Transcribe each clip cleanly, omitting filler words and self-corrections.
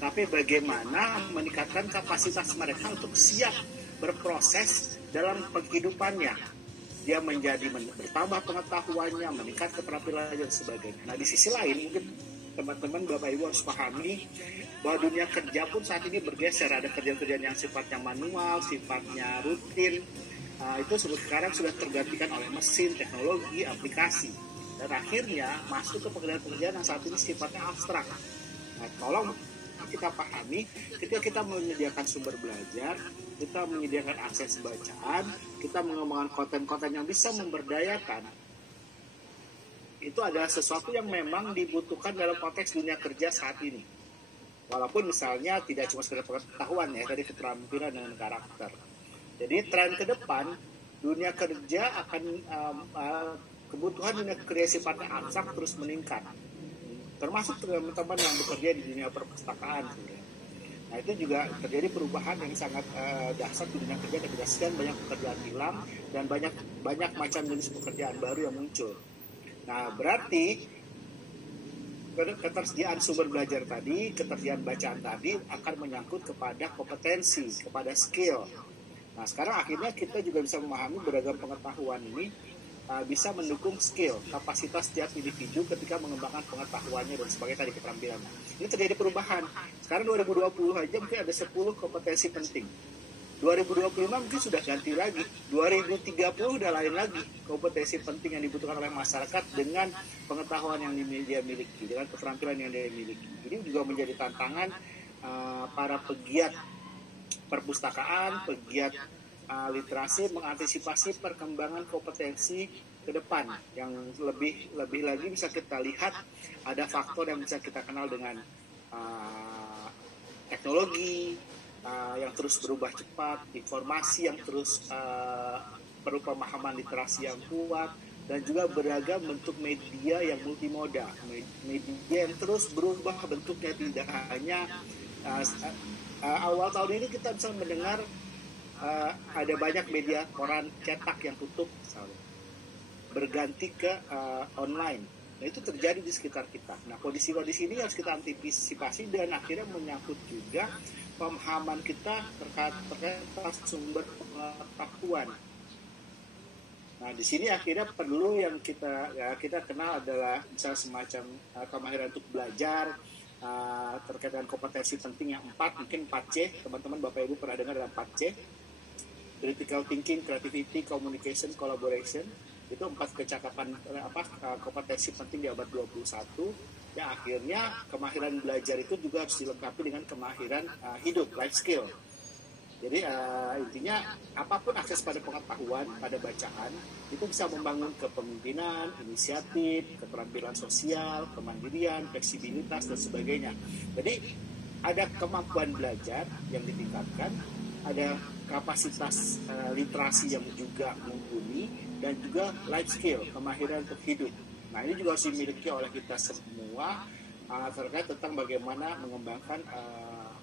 tapi bagaimana meningkatkan kapasitas mereka untuk siap berproses dalam kehidupannya. Dia menjadi bertambah pengetahuannya, meningkat keterampilannya dan sebagainya. Nah, di sisi lain mungkin teman-teman Bapak Ibu harus pahami bahwa dunia kerja pun saat ini bergeser. Ada kerjaan-kerjaan yang sifatnya manual, sifatnya rutin. Itu sekarang sudah tergantikan oleh mesin, teknologi, aplikasi. Dan akhirnya masuk ke pekerjaan-pekerjaan yang saat ini sifatnya abstrak. Nah, tolong kita pahami, ketika kita menyediakan sumber belajar, kita menyediakan akses bacaan, kita mengembangkan konten-konten yang bisa memberdayakan, itu adalah sesuatu yang memang dibutuhkan dalam konteks dunia kerja saat ini. Walaupun misalnya tidak cuma sekedar pengetahuan ya, dari keterampilan dan karakter. Jadi tren ke depan, dunia kerja akan kebutuhan dunia kerja sifatnya abstrak terus meningkat. Termasuk teman-teman yang bekerja di dunia perpustakaan. Nah, itu juga terjadi perubahan yang sangat dahsyat di dunia kerja, ketika sekian banyak pekerjaan hilang dan banyak macam jenis pekerjaan baru yang muncul. Nah, berarti ketersediaan sumber belajar tadi, ketersediaan bacaan tadi akan menyangkut kepada kompetensi, kepada skill. Nah, sekarang akhirnya kita juga bisa memahami beragam pengetahuan ini bisa mendukung skill, kapasitas setiap individu ketika mengembangkan pengetahuannya dan sebagainya tadi keterampilan. Ini terjadi perubahan. Sekarang 2020 aja mungkin ada 10 kompetensi penting. 2025 mungkin sudah ganti lagi. 2030 udah lain lagi kompetensi penting yang dibutuhkan oleh masyarakat dengan pengetahuan yang dia miliki, dengan keterampilan yang dia miliki. Ini juga menjadi tantangan para pegiat perpustakaan, pegiat literasi mengantisipasi perkembangan kompetensi ke depan yang lebih lagi bisa kita lihat ada faktor yang bisa kita kenal dengan teknologi yang terus berubah cepat, informasi yang terus perlu pemahaman literasi yang kuat, dan juga beragam bentuk media yang multimoda, media yang terus berubah bentuknya. Tidak hanya awal tahun ini kita bisa mendengar ada banyak media koran cetak yang tutup misalnya, berganti ke online. Nah, itu terjadi di sekitar kita. Nah, kondisi-kondisi ini harus kita antisipasi dan akhirnya menyangkut juga pemahaman kita terkait sumber pengetahuan. Nah, di sini akhirnya perlu yang kita kenal adalah misalnya semacam kemahiran untuk belajar, terkait dengan kompetensi penting yang 4, mungkin 4C. Teman-teman Bapak Ibu pernah dengar dalam 4C. Critical thinking, creativity, communication, collaboration. Itu 4 kecakapan kompetensi penting di abad 21. Ya, akhirnya kemahiran belajar itu juga harus dilengkapi dengan kemahiran hidup, life skill. Jadi intinya apapun akses pada pengetahuan, pada bacaan, itu bisa membangun kepemimpinan, inisiatif, keterampilan sosial, kemandirian, fleksibilitas, dan sebagainya. Jadi ada kemampuan belajar yang ditingkatkan, ada kapasitas literasi yang juga mumpuni, dan juga life skill, kemahiran untuk hidup. Nah, ini juga harus dimiliki oleh kita semua terkait tentang bagaimana mengembangkan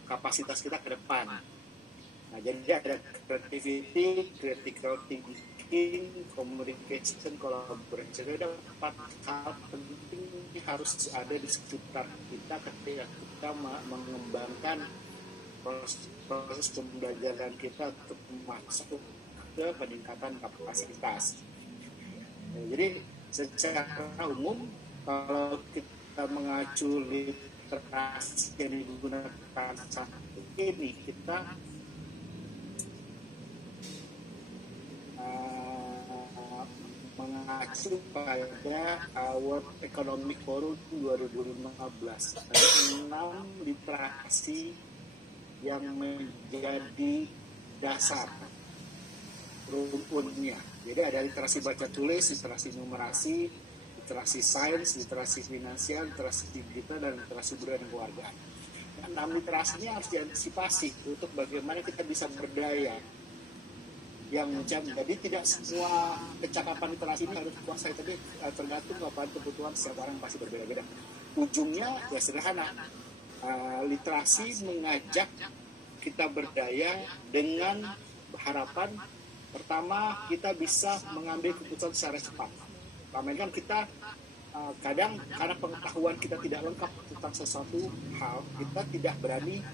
kapasitas kita ke depan. Nah, jadi ada creativity, critical thinking, communication, collaboration. Ada 4 hal penting harus ada di sekitar kita ketika kita mengembangkan proses pembelajaran kita untuk masuk ke peningkatan kapasitas. Jadi secara umum kalau kita mengacu literasi yang digunakan saat ini, kita mengacu pada World Economic Forum 2015. Ada 6 literasi yang menjadi dasar rukunnya. Jadi ada literasi baca tulis, literasi numerasi, literasi sains, literasi finansial, literasi digital, dan literasi budaya dan keluarga. 6 literasi ini harus diantisipasi untuk bagaimana kita bisa berdaya yang jadi tidak semua kecakapan literasi ini harus dikuasai, tapi tergantung kepada kebutuhan setiap orang pasti berbeda-beda. Ujungnya ya sederhana, literasi mengajak kita berdaya dengan harapan pertama kita bisa mengambil keputusan secara cepat. Karena kan kita kadang karena pengetahuan kita tidak lengkap tentang sesuatu hal, kita tidak berani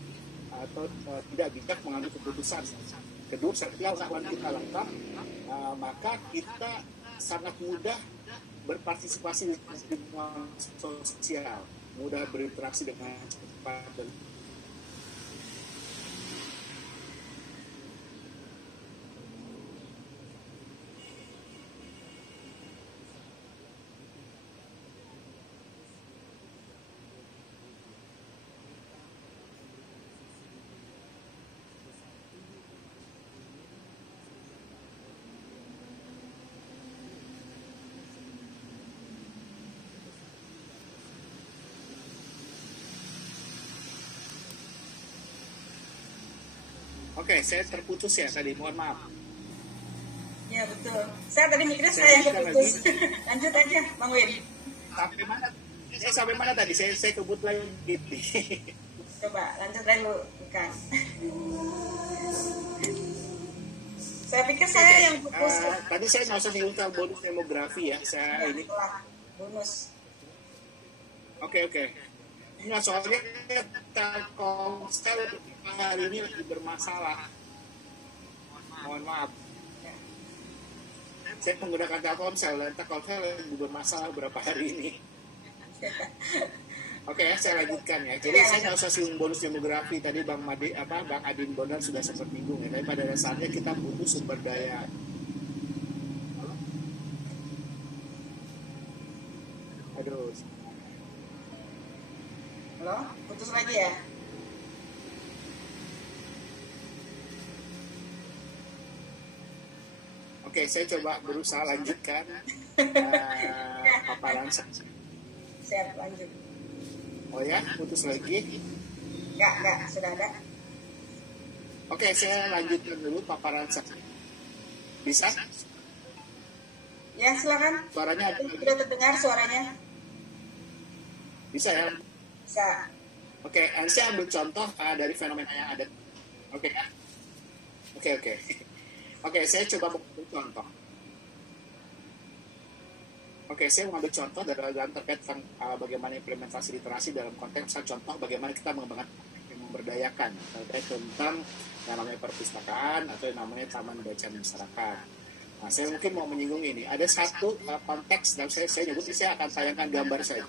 atau tidak bijak mengambil keputusan. Kedua, setelah pengetahuan kita lengkap, maka kita sangat mudah berpartisipasi di lingkungan sosial, mudah berinteraksi dengan cepat dan Oke, saya terputus ya tadi, mohon maaf. Ya betul. Saya tadi mikirnya saya yang terputus. Lanjut aja, Bang Win. Sampai mana? Sampai mana tadi? Saya kebut lagi. Coba lanjut dulu, bukan. Saya pikir saya yang putus. Tadi saya nggak usah nyinggung bonus demografi ya. Saya ini. Bonus. Oke. Nggak, soalnya Telkomsel hari ini lagi bermasalah. Mohon maaf. Saya menggunakan Telkomsel dan Telkomsel lagi bermasalah beberapa hari ini. Oke ya, saya lanjutkan ya. Jadi saya nggak usah singgung bonus demografi. Tadi Bang Adin Bondan sudah sempat minggu ya. Tapi pada dasarnya kita butuh sumber daya. Aduh. Halo, putus lagi ya? Oke, saya coba berusaha lanjutkan paparan saya. Siap, lanjut. Oh ya, putus lagi? Enggak, sudah ada. Oke, saya lanjutkan dulu paparan saya. Bisa? Ya, silakan. Suaranya ada. Sudah terdengar suaranya? Bisa ya? Bisa. Oke, saya ambil contoh dari fenomena yang ada. Oke ya? Oke. Oke, saya coba mengambil contoh. Oke, saya mengambil contoh dalam terkait tentang bagaimana implementasi literasi dalam konteks contoh bagaimana kita mengembangkan memberdayakan terkait tentang yang namanya perpustakaan atau yang namanya taman bacaan masyarakat. Nah, saya mungkin mau menyinggung ini. Ada satu konteks dan saya nyebut saya akan tayangkan gambar saya.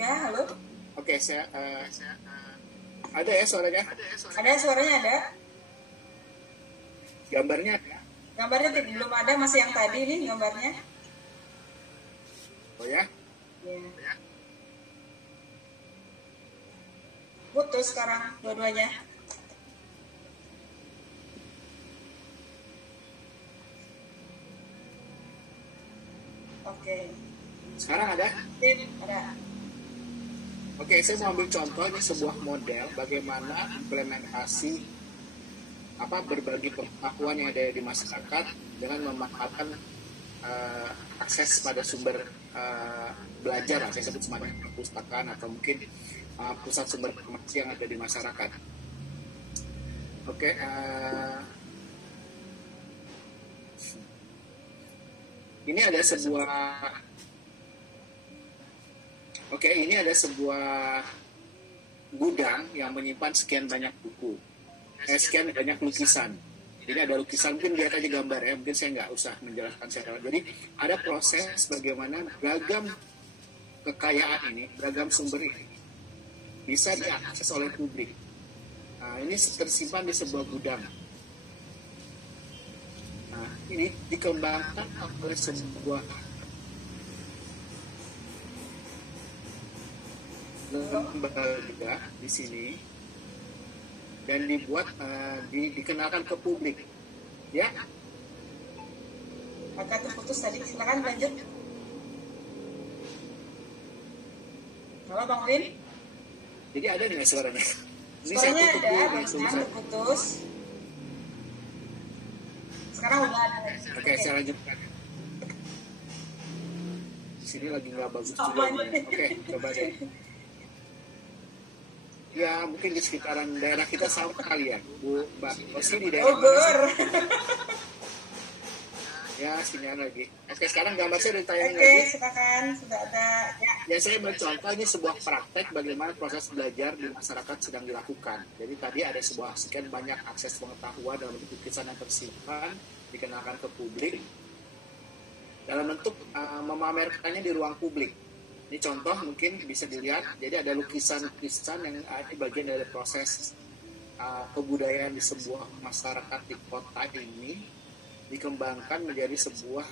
Ya, halo. Oke, saya ada ya suaranya? Ada suaranya ada. Gambarnya? Gambarnya belum ada, masih yang tadi nih gambarnya. Oh ya? Ya. Putus sekarang dua-duanya. Oke. Sekarang ada? Ada. Oke, saya mau ambil contoh ini sebuah model bagaimana implementasi berbagi pengetahuan yang ada di masyarakat dengan memanfaatkan akses pada sumber belajar, saya sebut semuanya perpustakaan atau mungkin pusat sumber informasi yang ada di masyarakat. Oke, ini ada sebuah gudang yang menyimpan sekian banyak buku, sekian banyak lukisan. Jadi ada lukisan, mungkin lihat aja gambar ya, mungkin saya nggak usah menjelaskan secara. Jadi ada proses bagaimana beragam kekayaan ini, beragam sumber ini bisa diakses oleh publik. Nah, ini tersimpan di sebuah gudang. Nah, ini dikembangkan oleh sebuah lembaga di sini dan dibuat dikenalkan ke publik, ya. Agak terputus tadi, silakan lanjut. Halo Bang Win. Jadi ada nih suaranya. Suaranya ada, Bang terputus. Sekarang udah ada. Oke, saya lanjutkan. Sini lagi nggak bagus juga. Oke, coba deh. Ya mungkin di sekitaran daerah kita sama kali ya, Bu Mbak Osi di daerah Bogor. Ya, sinyal lagi. Oke, sekarang gambar saya ditayangin Oke, lagi. silakan, sudah ada. Ya, saya mencontoh ini sebuah praktek bagaimana proses belajar di masyarakat sedang dilakukan. Jadi tadi ada sebuah sekian banyak akses pengetahuan dalam bentuk lukisan yang tersimpan, dikenalkan ke publik, dalam bentuk memamerkannya di ruang publik. Ini contoh mungkin bisa dilihat, jadi ada lukisan-lukisan yang ada bagian dari proses kebudayaan di sebuah masyarakat di kota ini, dikembangkan menjadi sebuah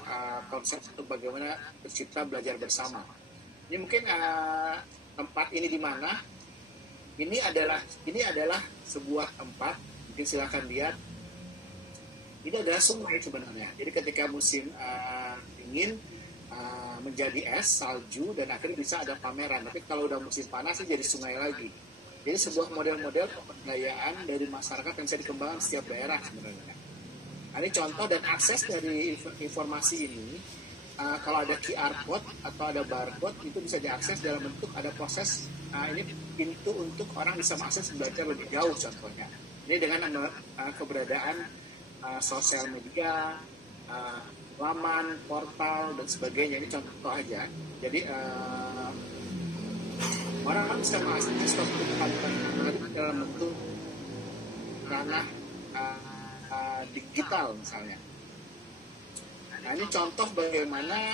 konsep untuk bagaimana tercipta belajar bersama. Ini mungkin tempat ini di mana? Ini adalah sebuah tempat, mungkin silakan lihat. Ini adalah sungai sebenarnya. Jadi ketika musim dingin menjadi es, salju, dan akhirnya bisa ada pameran. Tapi kalau udah musim panas jadi sungai lagi. Jadi sebuah model-model pemberdayaan dari masyarakat yang bisa dikembangkan setiap daerah sebenarnya. Nah, ini contoh dan akses dari informasi ini, kalau ada QR code atau ada barcode itu bisa diakses dalam bentuk ada proses, ini pintu untuk orang bisa mengakses belajar lebih jauh contohnya. Ini dengan keberadaan sosial media, laman, portal, dan sebagainya. Ini contoh aja. Jadi orang bisa mengakses dalam bentuk ranah digital misalnya. Nah, ini contoh bagaimana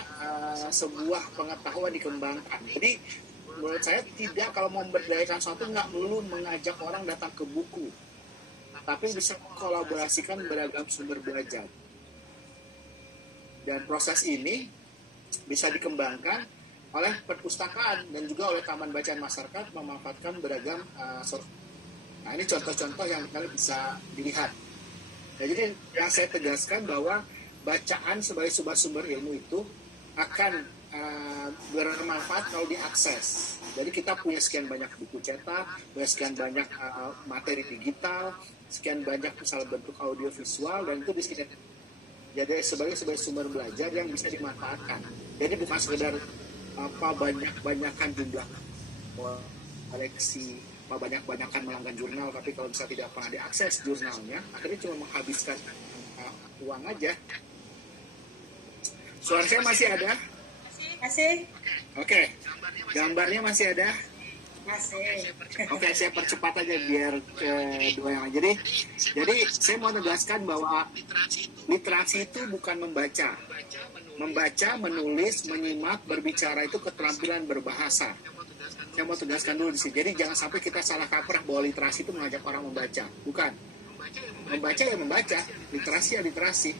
sebuah pengetahuan dikembangkan. Jadi menurut saya tidak, kalau mau memberdayakan sesuatu nggak perlu mengajak orang datang ke buku, tapi bisa kolaborasikan beragam sumber belajar. Dan proses ini bisa dikembangkan oleh perpustakaan dan juga oleh taman bacaan masyarakat memanfaatkan beragam Nah, ini contoh-contoh yang kalian bisa dilihat. Nah, jadi yang saya tegaskan bahwa bacaan sebagai sebuah sumber ilmu itu akan bermanfaat kalau diakses. Jadi kita punya sekian banyak buku cetak, punya sekian banyak materi digital, sekian banyak misalnya bentuk audio visual, dan itu bisa jadi sebagai sumber belajar yang bisa dimanfaatkan. Jadi bukan sekedar banyak-banyakan jumlah koleksi, banyak-banyakan melanggan jurnal, tapi kalau bisa tidak pernah diakses jurnalnya, akhirnya cuma menghabiskan uang aja. Suara saya masih ada? Masih? Oke. Gambarnya masih ada? Masih. Oke, saya percepat aja biar kedua yang lain. Jadi saya mau tegaskan bahwa literasi itu bukan membaca. Membaca, menulis, menyimak, berbicara itu keterampilan berbahasa. Saya mau tegaskan dulu di sini. Jadi jangan sampai kita salah kaprah bahwa literasi itu mengajak orang membaca. Bukan. Membaca ya membaca, literasi ya literasi.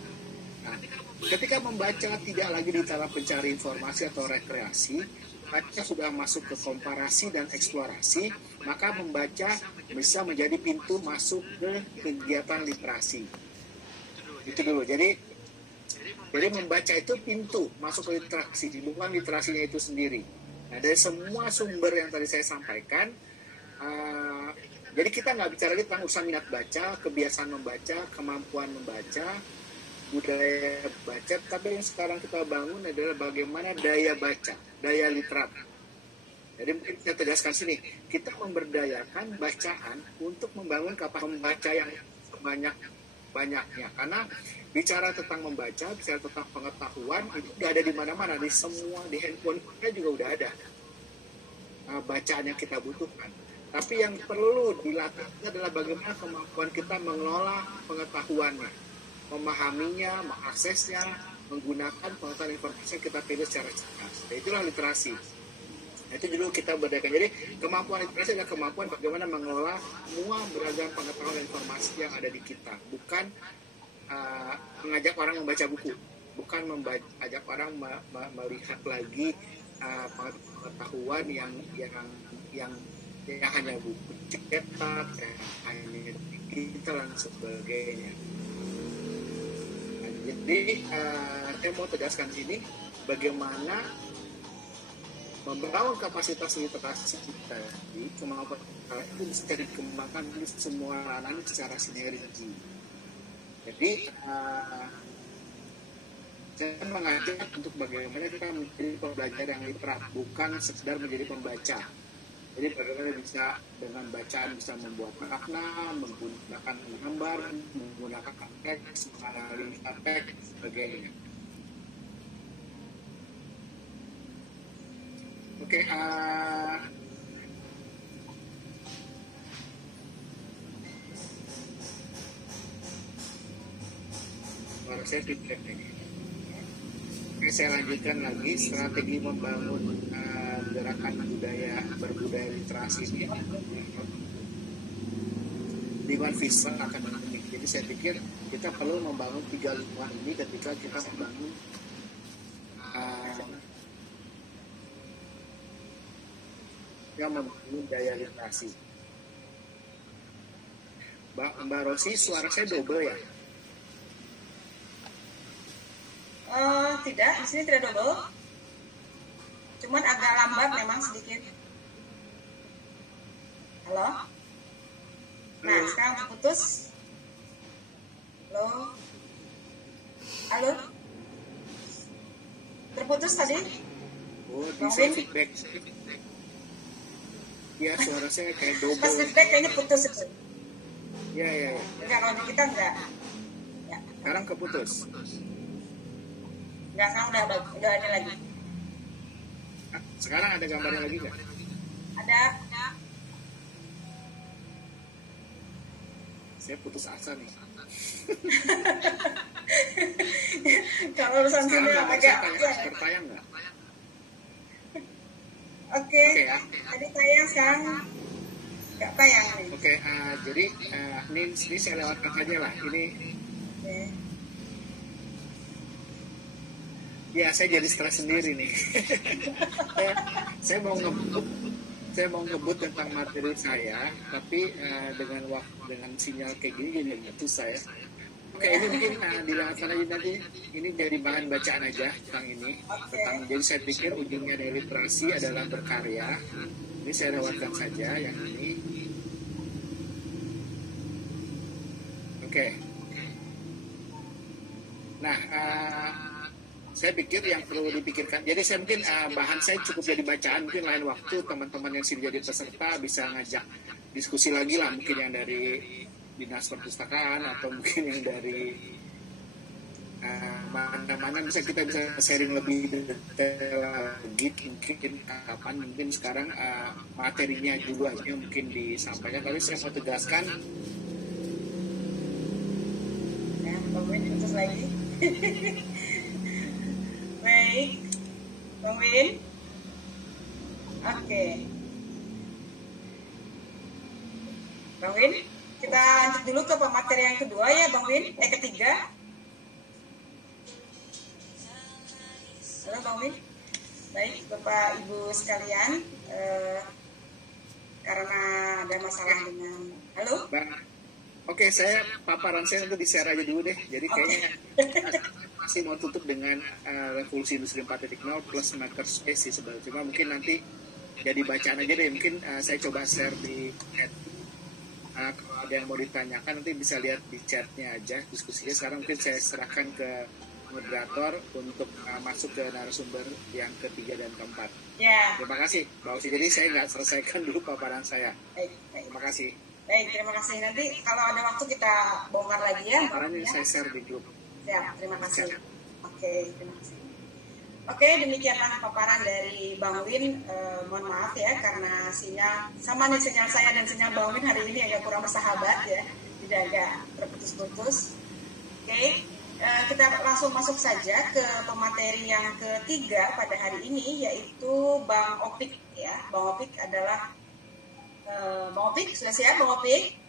Nah, ketika membaca tidak lagi di dalam pencari informasi atau rekreasi, baca sudah masuk ke komparasi dan eksplorasi, maka membaca bisa menjadi pintu masuk ke kegiatan literasi. Itu dulu. Jadi membaca itu pintu masuk ke literasi, bukan literasinya itu sendiri. Nah, dari semua sumber yang tadi saya sampaikan, jadi kita nggak bicara lagi tentang usaha minat baca, kebiasaan membaca, kemampuan membaca, budaya baca, tapi yang sekarang kita bangun adalah bagaimana daya baca, daya literat. Jadi mungkin saya tegaskan sini, kita memberdayakan bacaan untuk membangun kapasitas membaca yang sebanyak-banyaknya. Karena bicara tentang membaca, bicara tentang pengetahuan, itu udah ada di mana-mana, di semua, di handphone kita juga udah ada bacaan yang kita butuhkan. Tapi yang perlu dilatih adalah bagaimana kemampuan kita mengelola pengetahuannya, memahaminya, mengaksesnya, menggunakan pengetahuan informasi yang kita pilih secara cerdas. Nah, itulah literasi. Nah, itu dulu kita berdayakan. Jadi kemampuan literasi adalah kemampuan bagaimana mengelola semua beragam pengetahuan dan informasi yang ada di kita. Bukan mengajak orang membaca buku, bukan mengajak orang melihat lagi pengetahuan yang hanya buku cetak, hanya digital dan sebagainya. Nah, jadi saya mau tegaskan sini bagaimana membangun kapasitas literasi kita. Jadi kemampuan itu bisa dikembangkan di semua ranah secara sinergi. Jadi saya mengajak untuk bagaimana kita menjadi pembelajar yang literat, bukan sekedar menjadi pembaca. Jadi bagaimana bisa dengan bacaan bisa membuat makna, menggunakan gambar, menggunakan teks, menganalisa teks, sebagainya. Oke, baru saya feedback ini. Oke, saya lanjutkan lagi strategi membangun gerakan budaya berbudaya literasi ini. Lingkungan visual akan menarik. Jadi saya pikir kita perlu membangun 3 lingkungan ini ketika kita membangun yang membangun daya literasi. Mbak Rosi, suara saya double ya? Tidak, di sini tidak double. Cuman agak lambat memang sedikit. Halo? Nah, sekarang terputus. Halo? Halo? Terputus tadi? Oh, bisa feedback. Ya, suara saya kayak double. Pas feedback kayaknya putus itu. Ya. Enggak, kalau di kita enggak. Ya. Sekarang keputus. Enggak, sekarang udah ada lagi. Sekarang ada gambarnya lagi nggak? Ada. Saya putus asa nih. Kalau urusan sini agak bertayang nggak? Oke. Tadi tayang, sekarang nggak tayang nih. Oke, jadi ini saya lewatkan aja lah. Ini. Okay. Ya, saya jadi stres sendiri nih. saya mau ngebut tentang materi saya, tapi dengan sinyal kayak gini itu saya. Oke, ini mungkin dilakukan aja nanti. Ini dari bahan bacaan aja tentang ini. Jadi saya pikir ujungnya dari literasi adalah berkarya. Ini saya lewatkan saja yang ini. Oke. Nah, saya pikir yang perlu dipikirkan. Jadi saya mungkin bahan saya cukup jadi bacaan. Mungkin lain waktu teman-teman yang sudah jadi peserta bisa ngajak diskusi lagi lah. Mungkin yang dari Dinas Perpustakaan atau mungkin yang dari mana-mana kita bisa sharing lebih detail lagi. Mungkin kapan, mungkin sekarang materinya dulu aja mungkin disampaikan. Tapi saya mau tegaskan. Ya, Bang Win putus lagi. Baik, Bang Win. Oke. Bang Win, kita lanjut dulu ke pemateri yang kedua ya, Bang Win. Ketiga. Halo, Bang Win. Baik, Bapak Ibu sekalian, karena ada masalah dengan. Halo. Oke, paparan saya untuk di-share aja dulu deh. Jadi kayaknya masih mau tutup dengan revolusi industri 4.0 plus makerspace sih sebenarnya. Cuma mungkin nanti jadi bacaan aja deh. Mungkin saya coba share di chat. Kalau ada yang mau ditanyakan nanti bisa lihat di chatnya aja diskusinya. Sekarang mungkin saya serahkan ke moderator untuk masuk ke narasumber yang ketiga dan keempat. Ya. Terima kasih, Mbak Uci. Jadi saya nggak selesaikan dulu paparan saya. Baik. Terima kasih. Baik, terima kasih. Nanti kalau ada waktu kita bongkar lagi ya. Paparannya saya share di grup. Ya, terima kasih. Oke, terima kasih. Oke, demikianlah paparan dari Bang Win. Mohon maaf ya, karena sinyal sama nih sinyal saya dan sinyal Bang Win hari ini agak kurang bersahabat ya, tidak agak terputus-putus. Oke, kita langsung masuk saja ke pemateri yang ketiga pada hari ini, yaitu Bang Opik ya. Bang Opik adalah Bang Opik, sudah siap Bang Opik?